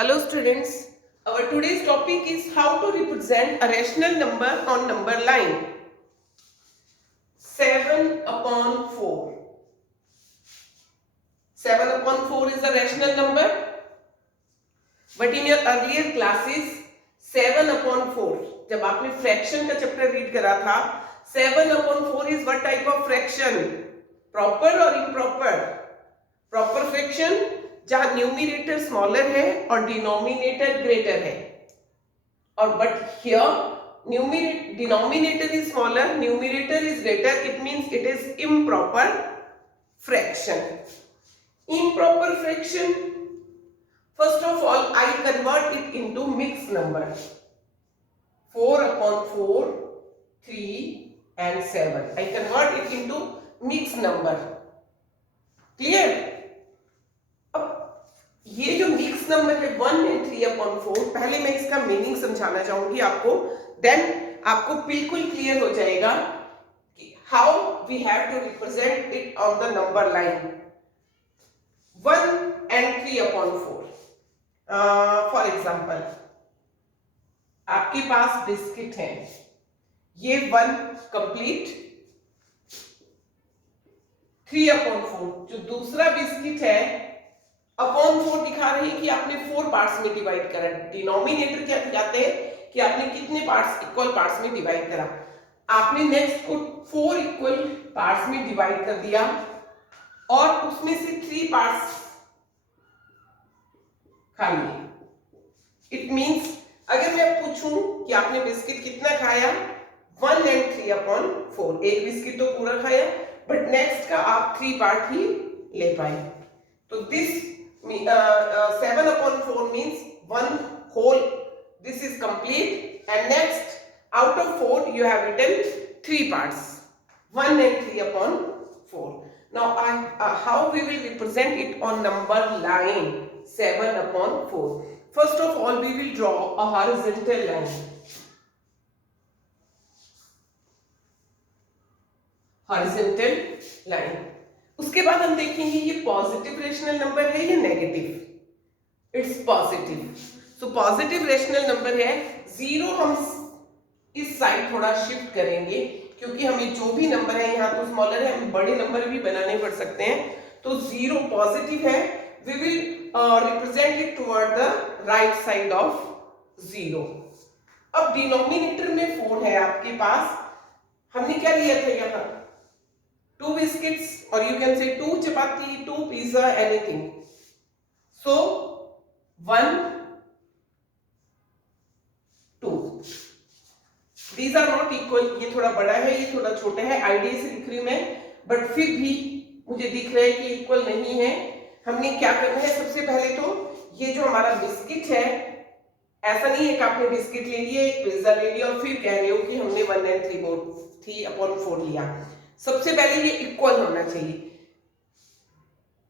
Hello students, our today's topic is how to represent a rational number on number line. 7 upon 4. 7 upon 4 is a rational number, but in your earlier classes 7 upon 4, जब आपने fraction का chapter read करा था, 7 upon 4 is what type of fraction? Proper or improper? Proper fraction जहां numerator smaller है और denominator greater है, और but here denominator is smaller, numerator is greater, it means it is improper fraction. Improper fraction, first of all I convert it into mixed number. 4 upon 4, 3 and 7. I convert it into mixed number. Clear? ये जो mix number है 1 and 3 upon 4, पहले मैं इसका meaning समझाना चाहूंगी आपको, then आपको बिल्कुल क्लियर हो जाएगा कि how we have to represent it on the number line. 1 and 3 upon 4. For example आपके पास बिस्किट है, ये 1 कंप्लीट, 3 upon 4 जो दूसरा बिस्किट है अपॉन 4 दिखा रही है कि आपने 4 पार्ट्स में डिवाइड करा. डिनोमिनेटर क्या दिखाते हैं कि आपने कितने पार्ट्स, इक्वल पार्ट्स में डिवाइड करा. आपने नेक्स्ट को 4 इक्वल पार्ट्स में डिवाइड कर दिया और उसमें से 3 पार्ट्स खा लिए. इट मींस अगर मैं पूछूं कि आपने बिस्किट कितना खाया, 1 and 3 upon 4, एक बिस्किट तो पूरा खाया बट नेक्स्ट का आप 3 पार्ट ही ले पाए. तो this 7 upon 4 means 1 whole, this is complete, and next out of 4 you have written 3 parts, 1 and 3 upon 4. Now how we will represent it on number line 7 upon 4. First of all we will draw a horizontal line. Horizontal line. उसके बाद हम देखेंगे ये positive rational number है या negative. It's positive. So positive rational number है. 0 हम इस साइड थोड़ा शिफ्ट करेंगे क्योंकि हमें जो भी नंबर है यहाँ तो स्मॉलर है, हम बड़े नंबर भी बनाने पड़ सकते हैं. तो 0 पॉजिटिव है, we will represent it toward the right side of 0. अब डिनोमिनेटर में 4 है आपके पास, हमने क्या लिया था यहाँ 2 biscuits, or you can say 2 chapati, 2 pizza, anything. So 1, 2. These are not equal. ये थोड़ा बड़ा है, ये थोड़ा छोटा है. आईडिया से लिख रही हूं मैं, बट फिर भी मुझे दिख रहा है कि इक्वल नहीं है. हमने क्या करना है, सबसे पहले तो ये जो हमारा बिस्किट है, ऐसा नहीं है कि आपने बिस्किट ले लिया, एक पिज्जा ले लिया और फिर कह रहे हो कि हमने 1 and 3 upon 4 लिया. सबसे पहले ये इक्वल होना चाहिए.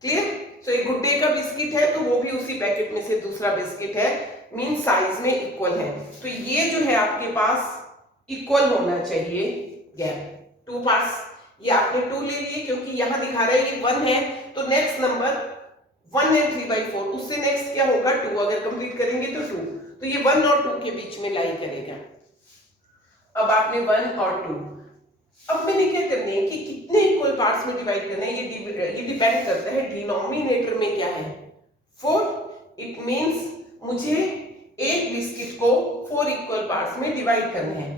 क्लियर? सो एक गुड डे का बिस्किट है तो वो भी उसी पैकेट में से दूसरा बिस्किट है, मीन साइज में इक्वल है. तो ये जो है आपके पास इक्वल होना चाहिए. गैप 2 पार्ट्स, ये आपने 2 ले लिए क्योंकि यहां दिखा रहा है ये 1 है, तो नेक्स्ट नंबर 1 and 3/4, उससे नेक्स्ट क्या होगा 2. अगर कंप्लीट करेंगे तो 2, तो ये 1 और 2 के बीच में लाई करेगा. अब आपने 1 और 2, अब मैंने क्या करना है कि कितने इक्वल पार्ट्स में डिवाइड करना है, ये डिपेंड करता है डिनोमिनेटर में क्या है 4. इट मींस मुझे एक बिस्किट को 4 इक्वल पार्ट्स में डिवाइड करना है.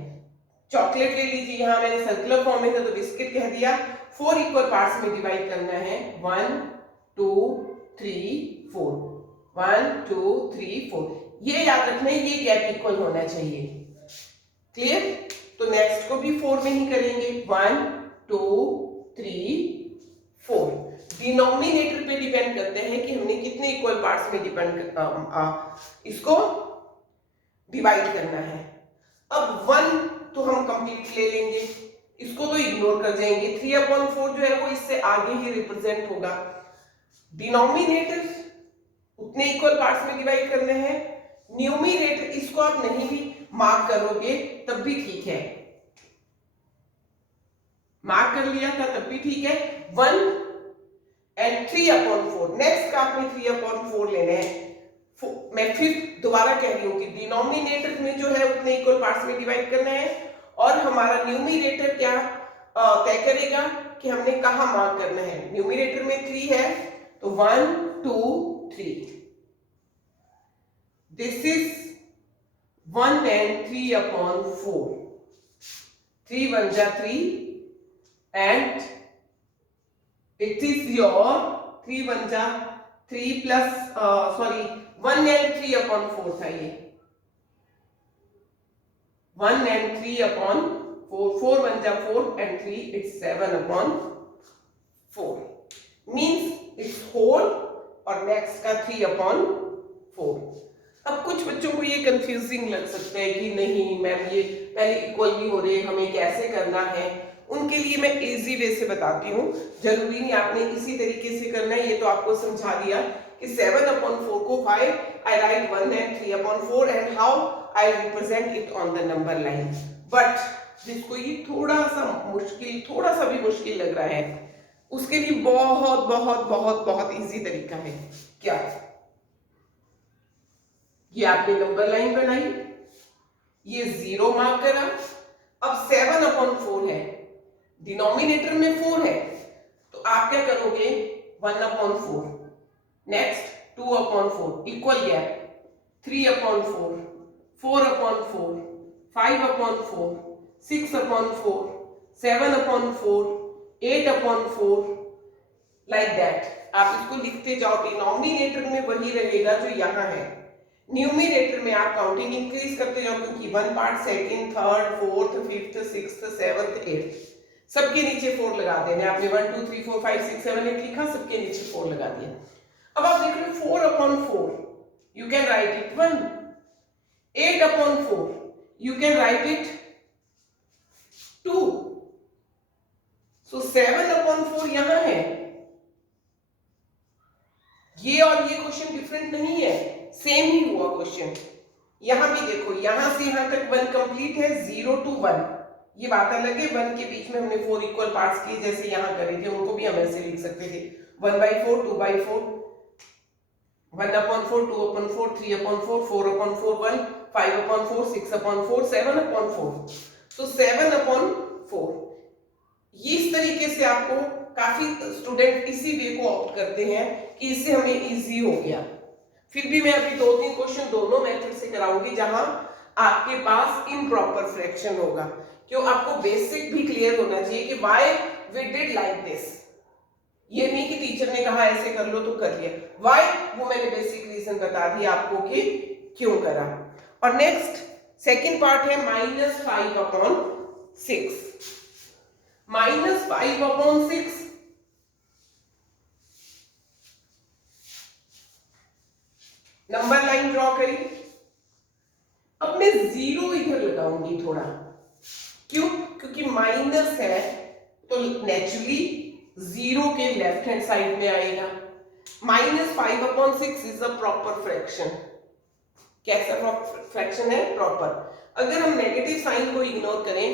चॉकलेट ले लीजिए, यहां मैंने सर्कुलर फॉर्म में था तो बिस्किट कह दिया. 4 इक्वल पार्ट्स में डिवाइड करना है. 1 2 3 4, 1 2 3 4. ये याद रखना है, ये गैप इक्वल होना चाहिए. क्लियर? तो नेक्स्ट को भी 4 में ही करेंगे. 1 2 3 4. डिनोमिनेटर पे डिपेंड करते हैं कि हमने कितने इक्वल पार्ट्स में इसको डिवाइड करना है. अब 1 तो हम कंप्लीट ले लेंगे, इसको तो इग्नोर कर जाएंगे. 3 upon 4 जो है वो इससे आगे ही रिप्रेजेंट होगा. डिनोमिनेटर उतने इक्वल पार्ट्स में डिवाइड करने हैं. न्यूमिनेटर इसको आप नहीं भी मार्क करोगे तब भी ठीक है, मार्क कर लिया था तब भी ठीक है. 1 and 3 upon 4, नेक्स्ट का आपने 3 upon 4 लेना है. मैं फिर दोबारा कह रही हूँ कि डिनोमिनेटर में जो है उतने इक्वल पार्ट्स में डिवाइड करना है, और हमारा न्यूमरेटर क्या तय करेगा कि हमने कहाँ मार्क करना है। न्यूमरेटर में 3 है तो 1 2 3, दिस इज 1 and 3 upon 4, 3 1 जा 3 and it is your 3 1 जा 3 plus 1 and 3 upon 4 था ये, 1 and 3 upon 4, 4 1 जा 4 and 3 it's 7 upon 4, means it's whole और next का 3 upon 4। अब कुछ बच्चों को ये कंफ्यूजिंग लग सकता है कि नहीं मैम ये पहले इक्वल नहीं हो रहे, हमें कैसे करना है। उनके लिए मैं इजी वे से बताती हूँ, जरूरी नहीं आपने इसी तरीके से करना है, ये तो आपको समझा दिया कि 7 upon 4 को 5 I write 1 and 3 upon 4 and how I represent it on the number line। But जिसको ये थोड़ा सा भी मुश्किल लग रहा है उसके लिए बहुत बहुत बहुत बहुत इजी तरीका है। क्या? ये आपने नंबर लाइन बनाई, ये 0 मार्क करा, अब 7 upon 4 है, डिनोमिनेटर में 4 है तो आप क्या करोगे 1 upon 4, next 2 upon 4 equal gap, 3 upon 4, 4 upon 4, 5 upon 4, 6 upon 4, 7 upon 4, 8 upon 4, like that. आप इसको लिखते जाओ, डिनोमिनेटर में वही रहेगा जो यहाँ है, न्यूमरेटर में आप काउंटिंग इंक्रीज करते जाओ क्योंकि 1 part, second, third, fourth, fifth, sixth, seventh, eighth, सबके नीचे 4 लगा देने। आपने 1 2 3 4 5 6 7 8 लिखा, सबके नीचे 4 लगा दिया। अब आप देख लो 4 upon 4 you can write it 1, 8 upon 4 you can write it 2, so 7 upon 4 यहां है। ये और ये क्वेश्चन डिफरेंट नहीं है, सेम ही हुआ क्वेश्चन। यहां भी देखो, यहां से यहां तक 1 कंप्लीट है, 0 to 1, ये बात अलग है। 1 के बीच में हमने 4 इक्वल पार्ट्स किए जैसे यहां करे थे, उनको भी हम ऐसे लिख सकते थे 1/4, 2/4, 1 upon 4, 2 upon 4, 3 upon 4, 4 upon 4, 1, 5 upon 4, 6 upon 4, 7 upon 4, so 7 upon 4। इस तरीके से आपको काफी स्टूडेंट इसी वे को ऑप्ट करते हैं कि इससे हमें इजी हो गया। फिर भी मैं अभी 2-3 क्वेश्चन दोनों मेथड से कराऊंगी जहां आपके पास इम्प्रॉपर फ्रैक्शन होगा, क्यों आपको बेसिक भी क्लियर होना चाहिए कि why we did like this. ये नहीं कि टीचर ने कहा ऐसे कर लो तो कर लिया, व्हाई वो मैंने बेसिक रीजन बता दिया आपको कि क्यों करा। और नेक्स्ट सेकंड पार्ट है -5 upon 6, -5 upon 6 number line draw करी। अब मैं 0 इधर लगाऊंगी थोड़ा, क्यों? क्योंकि माइनस है तो नेचुरली 0 के लेफ्ट हैंड साइड में आएगा। -5 upon 6 is a proper fraction. कैसा फ्रैक्शन है? प्रॉपर। अगर हम नेगेटिव साइन को इग्नोर करें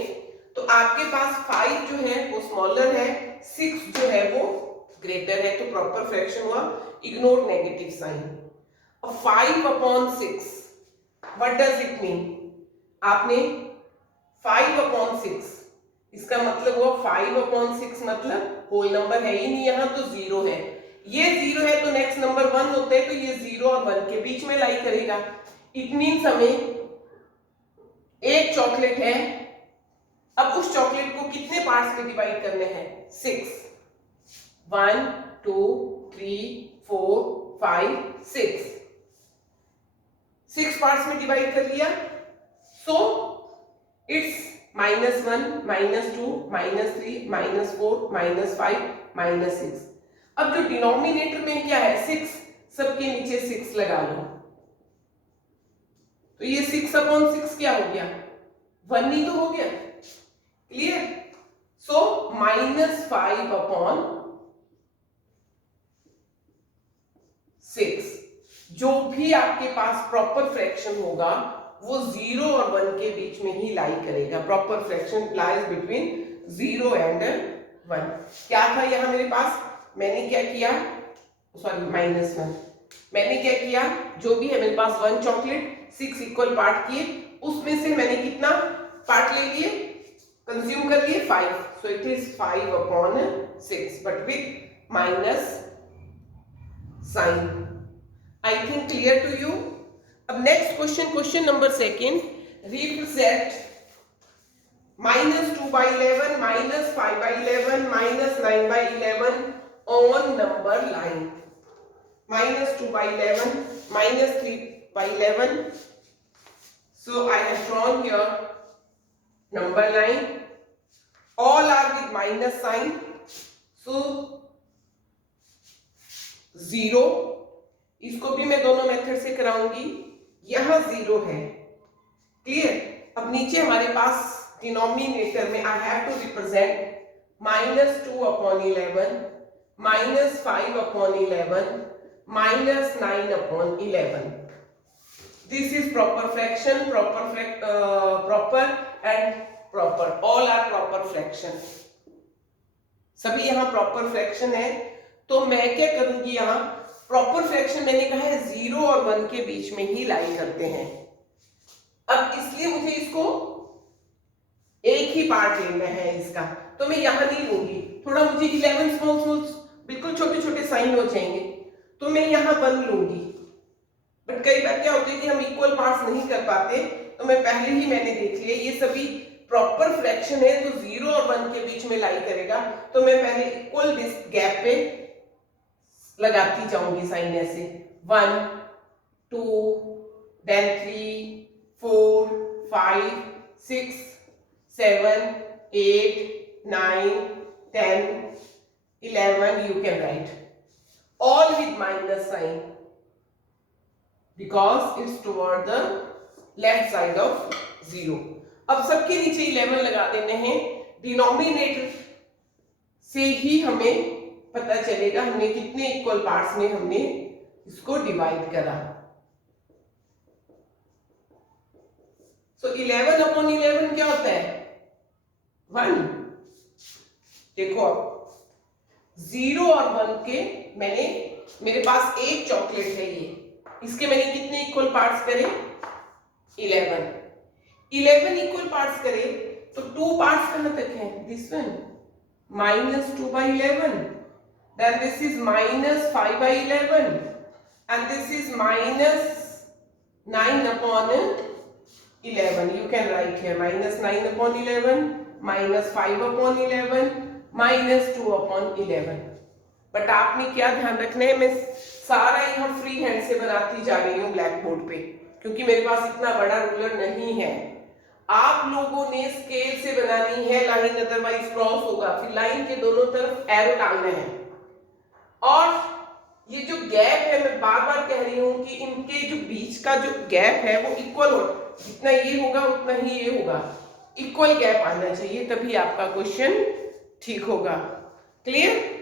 तो आपके पास 5 जो है वो स्मॉलर है, 6 जो है वो ग्रेटर है, तो प्रॉपर फ्रैक्शन हुआ। Ignore negative sign. 5 upon 6 what does it mean? आपने 5 upon 6, इसका मतलब हुआ 5 upon 6 मतलब होल नंबर है ही नहीं, यहां तो 0 है। ये 0 है तो नेक्स्ट नंबर 1 होते हैं, तो ये 0 और 1 के बीच में लाई करेगा। इट मीन्स हमें एक चॉकलेट है, अब उस चॉकलेट को कितने पार्ट्स में डिवाइड करने हैं? 6, 1 2 3 4 5 6, 6 पार्ट्स में डिवाइड कर लिया, सो इट्स -1 -2 -3 -4 -5 -6। अब जो डिनोमिनेटर में क्या है 6, सबके नीचे 6 लगा लो, तो ये 6 upon 6 क्या हो गया? 1 ही तो हो गया। क्लियर? सो -5 upon 6, जो भी आपके पास प्रॉपर फ्रैक्शन होगा वो 0 और 1 के बीच में ही लाई करेगा। Proper fraction lies between 0 and 1। क्या था यहां मेरे पास? मैंने क्या किया? सॉरी -1, मैंने क्या किया, जो भी है मेरे पास 1 चॉकलेट 6 इक्वल पार्ट किए, उसमें से मैंने कितना पार्ट ले लिए, कंज्यूम कर लिए 5, so it is 5/6 but with minus sign. I think clear to you. अब next question, question number second, represent -2/11, -5/11, -9/11 on number line. -2/11, -3/11. So I have drawn here number line. All are with minus sign. So 0, इसको भी मैं दोनों method से कराऊंगी। यहां 0 है, clear. अब नीचे हमारे पास डिनोमिनेटर में I have to represent -2/11, -5/11, -9/11. This is proper fraction, proper and proper. All are proper fraction. सभी यहाँ प्रॉपर फ्रैक्शन है। तो मैं क्या करूंगी, यहाँ प्रॉपर फ्रैक्शन मैंने कहा है 0 और 1 के बीच में ही लाई करते हैं। अब इसलिए मुझे इसको एक ही पार्ट लेना है इसका, तो मैं यहां नहीं लूंगी। थोड़ा मुझे 11 स्मॉल बिल्कुल छोटे छोटे साइन हो जाएंगे, तो मैं यहां 1 लूंगी। बट कई बार क्या होता है कि हम इक्वल पार्ट्स नहीं कर पाते, तो मैं पहले ही मैंने देख लिया ये सभी प्रॉपर फ्रैक्शन है, तो 0 और 1 के बीच में लाई करेगा, तो मैं पहले इक्वल गैप पे लगाती जाऊंगी साइन ऐसे 1 2 then 3 4 5 6 7 8 9 10 11. You can write all with minus sign because it's toward the left side of 0. अब सबके नीचे 11 लगा देने हैं। डिनोमिनेटर से ही हमें पता चलेगा हमने कितने इक्वल पार्ट्स में हमने इसको डिवाइड करा। सो 11/11 क्या होता है, 1। देखो अब 0 और 1 के मेरे पास एक चॉकलेट है, इसके मैंने कितने इक्वल पार्ट्स करे, 11 इक्वल पार्ट्स करे, तो 2 पार्ट्स कहां तक है, this one -2/11, then this is -5/11 and this is -9/11. You can write here -9/11, -5/11, -2/11. But आपने क्या ध्यान रखना है, मैं सारा यहाँ फ्री हैंड से बनाती जा रही हूँ ब्लैक बोर्ड पे, क्योंकि मेरे पास इतना बड़ा रूलर नहीं है। आप लोगों ने स्केल से बनानी है लाइन, अदरवाइज क्रॉस होगा। फिर लाइन के दोनों तरफ एरो डालना है, और ये जो गैप है, मैं बार बार कह रही हूँ कि इनके जो बीच का जो गैप है वो इक्वल हो, जितना ये होगा उतना ही ये होगा, इक्वल गैप आना चाहिए, तभी आपका क्वेश्चन ठीक होगा। क्लियर?